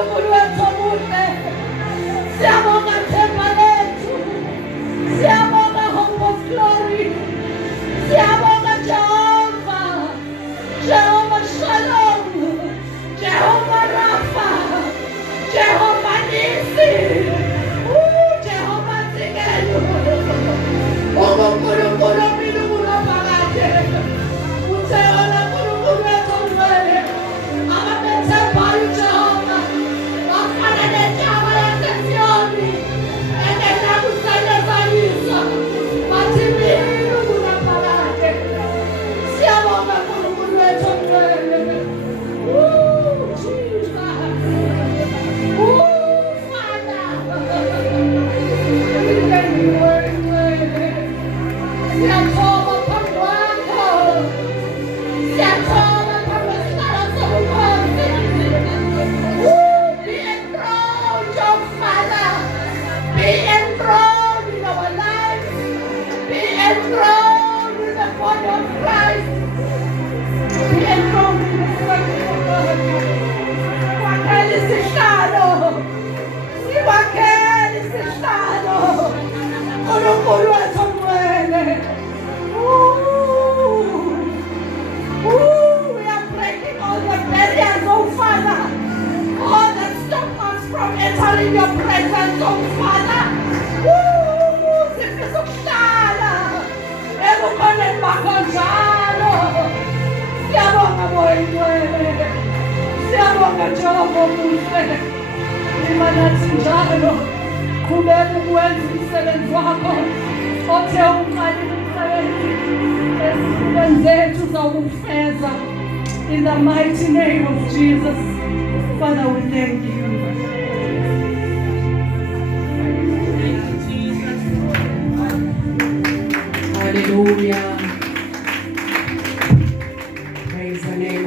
uNkulunkulu wethu omuhle. Siyabonga themba lethu. Siyabonga Hope of Glory. Siyabonga Jehova. Jehova Shalom. Jehova Rapha. Jehova Nisi. Jehova Tsikelu. uNkulunkulu omilungulu ophakade. Uthewala uNkulunkulu wethu ongcwele. Abamethembayo uJehova. Bafana nentaba yaseSiyoni. Engenakuselezaliswa. Bathi milungulu ophakade. Siyabonga uNkulunkulu wethu ongcwele. Jesus. Father. Siyathoba phambi kwakho. Siyathoba phambi kwesihlalo sobukhosi. Be enthroned, your Father. Be enthroned in our lives. Be enthroned in the body of Christ. Be enthroned in the service of God. Wakhele isihlalo. Siwakhele isihlalo. uNkulunkulu wethu ongcwele. We are breaking all the barriers, oh Father. All that stop us from entering your presence, oh Father. Sifisa ukuhlala ebukhoneni bakho njalo. Siyabonga Moya Oyingcwele. Siyabonga Jehova omuhle. Ima nathi njalo. Qhubeka ukwenza umsebenzi wakho. Othe uqalile umsebenzi ezimpilweni zethu uzawufeza. In the mighty name of Jesus. Father, we thank you. Hallelujah.